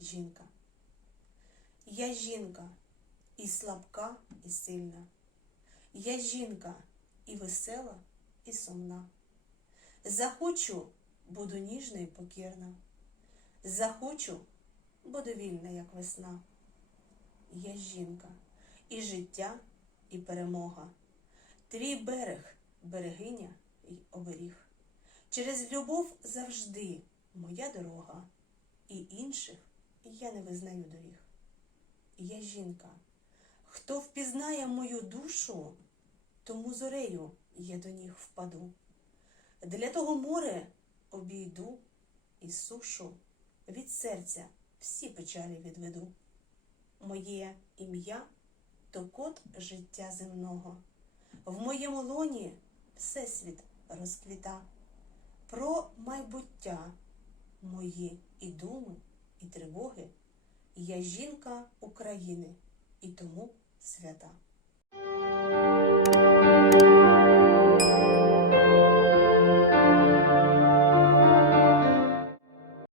жінка. Я жінка і слабка, і сильна. Я жінка і весела, і сумна. Захочу, буду ніжна і покірна. Захочу, буду вільна, як весна. Я жінка, і життя, і перемога. Твій берег, берегиня й оберіг. Через любов завжди моя дорога, і інших я не визнаю доріг. Я жінка. Хто впізнає мою душу, тому зорею я до ніг впаду. Для того море обійду і сушу, від серця всі печалі відведу. Моє ім'я то код життя земного. В моєму лоні всесвіт розквіта. Про майбуття мої і думи, і тривоги. Я жінка України і тому свята.